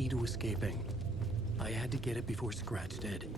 key to escaping. I had to get it before Scratch did.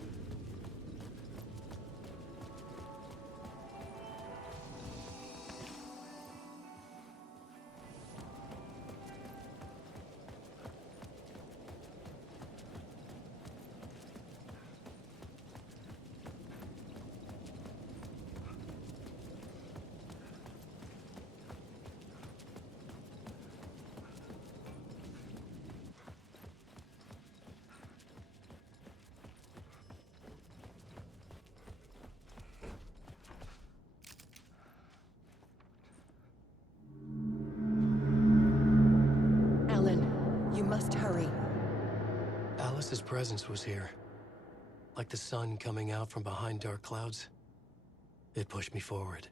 Alan, you must hurry. Alice's presence was here. Like the sun coming out from behind dark clouds. It pushed me forward.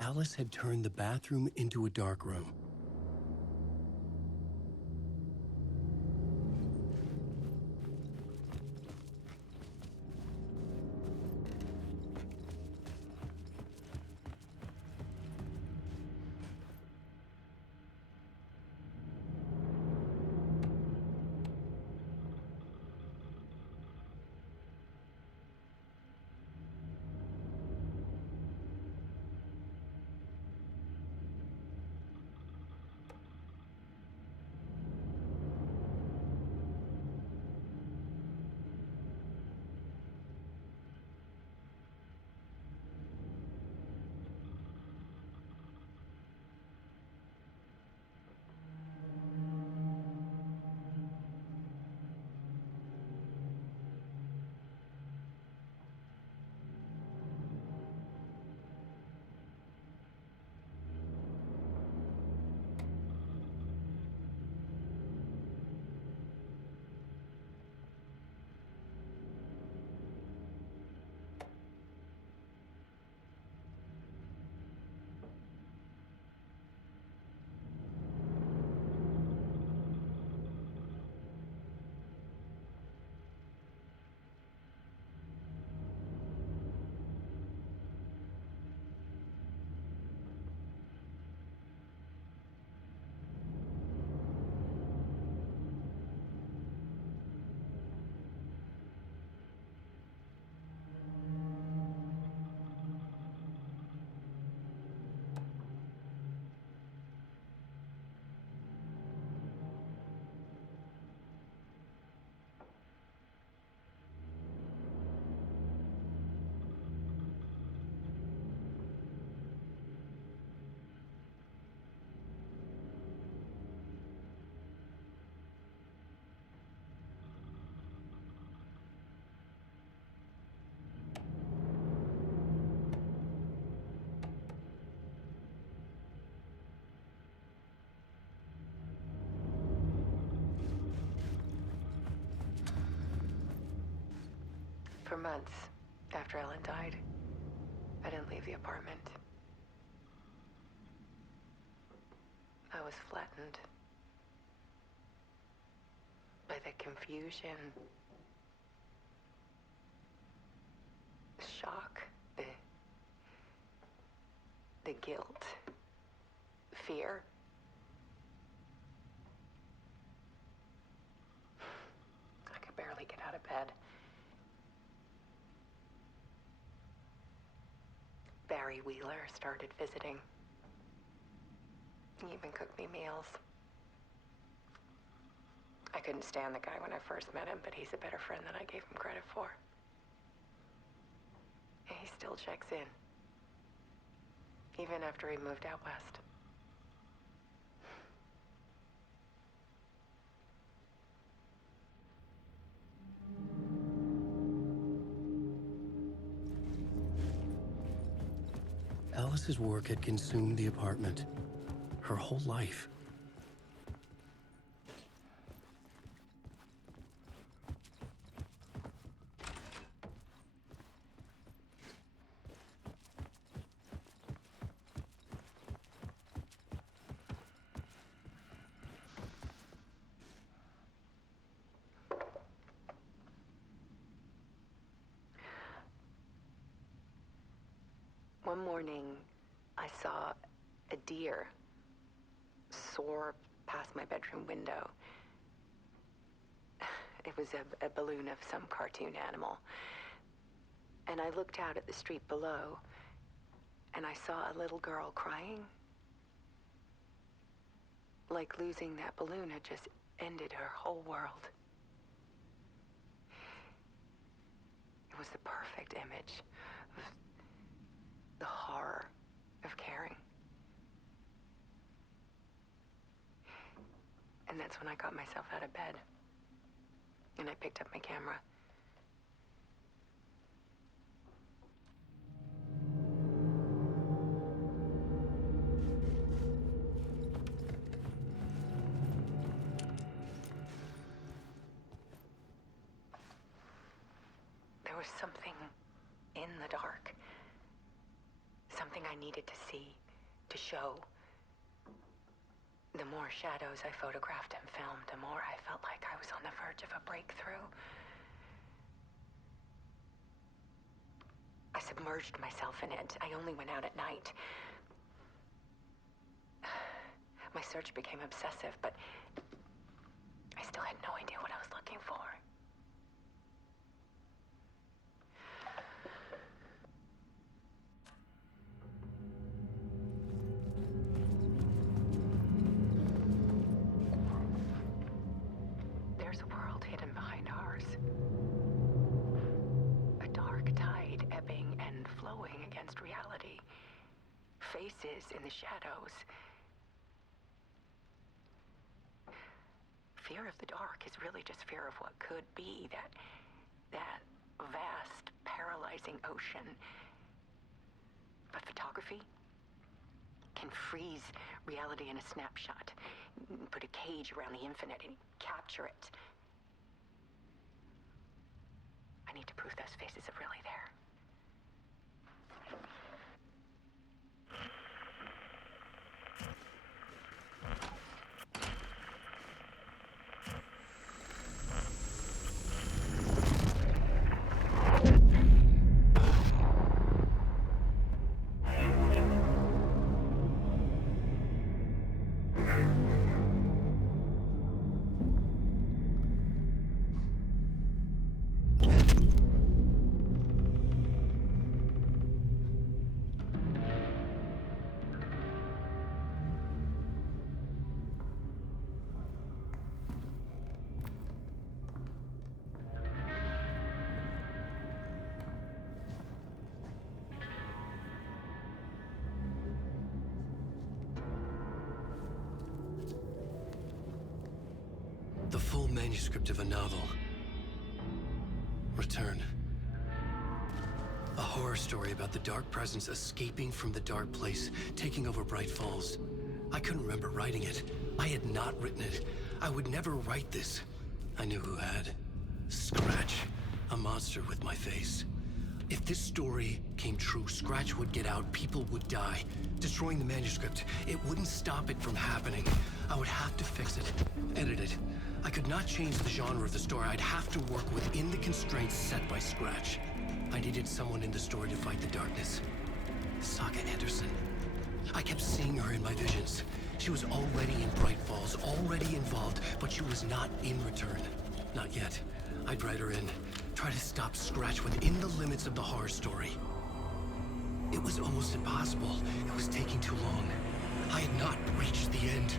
Alice had turned the bathroom into a dark room. For months after Ellen died, I didn't leave the apartment. I was flattened by the confusion, the shock, the guilt, fear. I could barely get out of bed. Barry Wheeler started visiting. He even cooked me meals. I couldn't stand the guy when I first met him, but he's a better friend than I gave him credit for. And he still checks in, even after he moved out west. Alice's work had consumed the apartment. her whole life. One morning, I saw a deer soar past my bedroom window. It was a balloon of some cartoon animal. And I looked out at the street below, and I saw a little girl crying. Like losing that balloon had just ended her whole world. It was the perfect image of the horror of caring. And that's when I got myself out of bed. And I picked up my camera. There was something in the dark. Something I needed to see, to show. The more shadows I photographed and filmed, the more I felt like I was on the verge of a breakthrough. I submerged myself in it. I only went out at night. My search became obsessive, but I still had no idea what I was looking for. There's a world hidden behind ours. A dark tide ebbing and flowing against reality. Faces in the shadows. Fear of the dark is really just fear of what could be, that vast, paralyzing ocean. But photography can freeze reality in a snapshot, put a cage around the infinite and capture it. I need to prove those faces are really there. The full manuscript of a novel. Return. A horror story about the dark presence escaping from the dark place, taking over Bright Falls. I couldn't remember writing it. I had not written it. I would never write this. I knew who had. Scratch. A monster with my face. If this story came true, Scratch would get out, people would die. Destroying the manuscript, it wouldn't stop it from happening. I would have to fix it, edit it. I could not change the genre of the story. I'd have to work within the constraints set by Scratch. I needed someone in the story to fight the darkness. Saga Anderson. I kept seeing her in my visions. She was already in Bright Falls, already involved, but she was not in Return. Not yet. I'd write her in, try to stop Scratch within the limits of the horror story. It was almost impossible. It was taking too long. I had not reached the end.